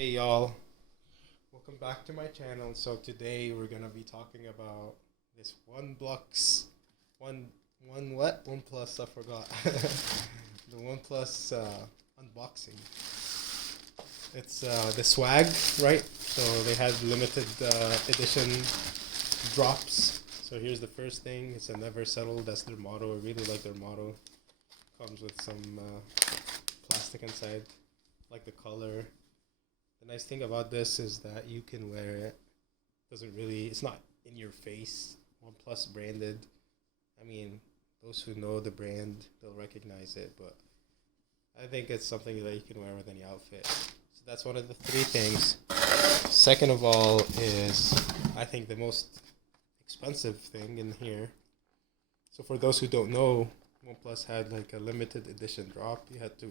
Hey y'all, welcome back to my channel. So today we're gonna be talking about this OnePlus. I forgot the OnePlus unboxing. It's the swag, right? So they had limited edition drops. So here's the first thing. It's a never settle. That's their motto. I really like their motto. Comes with some plastic inside, like the color. The nice thing about this is that you can wear it. It's not in your face. OnePlus branded. I mean, those who know the brand, they'll recognize it, but I think it's something that you can wear with any outfit. So that's one of the three things. Second of all is, I think, the most expensive thing in here. So for those who don't know, OnePlus had like a limited edition drop. You had to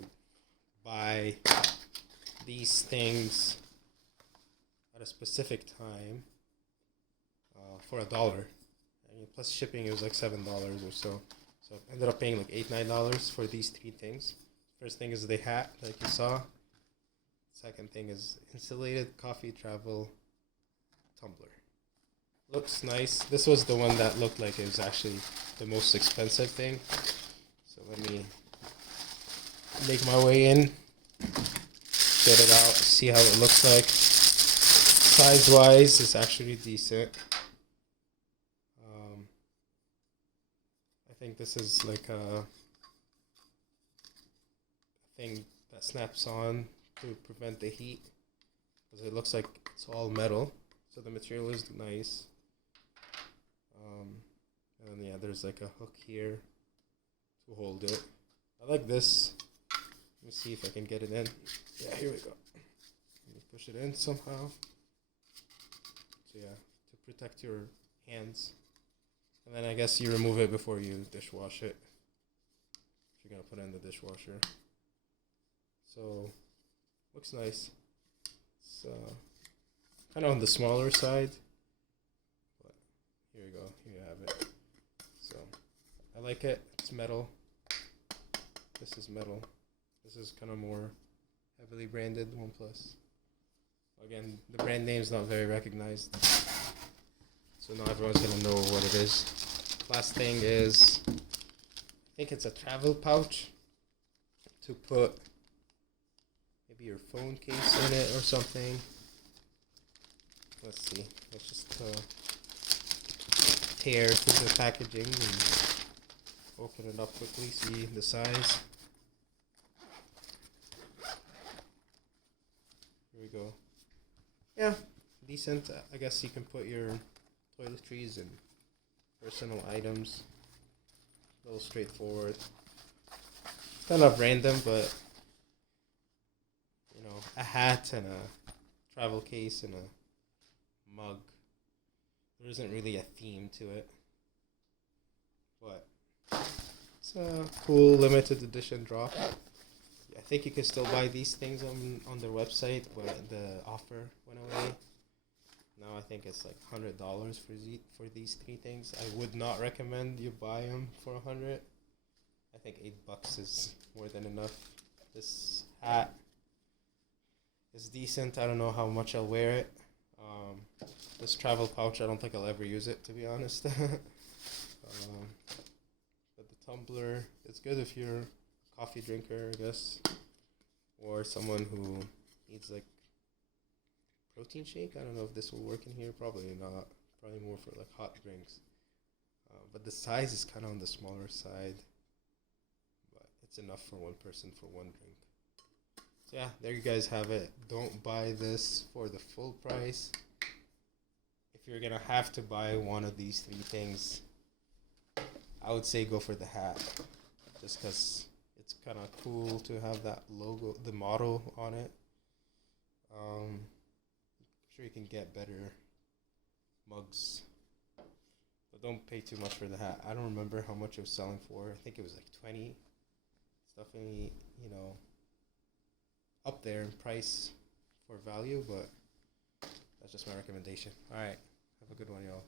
buy these things at a specific time for $1. I mean, plus shipping, it was like $7 or so. So I ended up paying like $8-9 for these three things. First thing is the hat, like you saw. Second thing is insulated coffee travel tumbler. Looks nice. This was the one that looked like it was actually the most expensive thing. So let me make my way in. Get it out, see how it looks like. Size wise, it's actually decent. I think this is like a thing that snaps on to prevent the heat, because it looks like it's all metal, so the material is nice. And yeah, there's like a hook here to hold it. I like this. Let me see if I can get it in. Yeah, here we go. Let me push it in somehow. So yeah, to protect your hands. And then I guess you remove it before you dishwash it, if you're gonna put it in the dishwasher. So, looks nice. It's kind of on the smaller side, but here you go. Here you have it. So, I like it. It's metal. This is metal. This is kind of more heavily branded OnePlus. Again, the brand name is not very recognized, so not everyone's gonna know what it is. Last thing is, I think it's a travel pouch to put maybe your phone case in it or something. Let's see. Let's just tear through the packaging and open it up quickly. See the size. Here we go. Yeah, decent. I guess you can put your toiletries and personal items. A little straightforward. It's kind of random, but you know, a hat and a travel case and a mug. There isn't really a theme to it, but it's a cool limited edition drop. I think you can still buy these things on their website, but the offer went away. Now I think it's like $100 for these three things. I would not recommend you buy them for $100. I think $8 is more than enough. This hat is decent. I don't know how much I'll wear it. This travel pouch, I don't think I'll ever use it, to be honest. But the tumbler, it's good if you're a coffee drinker, I guess, or someone who needs like protein shake. I don't know if this will work in here. Probably not. Probably more for like hot drinks. But the size is kind of on the smaller side. But it's enough for one person for one drink. So yeah, there you guys have it. Don't buy this for the full price. If you're gonna have to buy one of these three things, I would say go for the hat. Just because it's kind of cool to have that logo, the motto on it. I'm sure you can get better mugs, but don't pay too much for the hat. I don't remember how much it was selling for. I think it was like 20. It's definitely, you know, up there in price for value, but that's just my recommendation. All right, have a good one, y'all.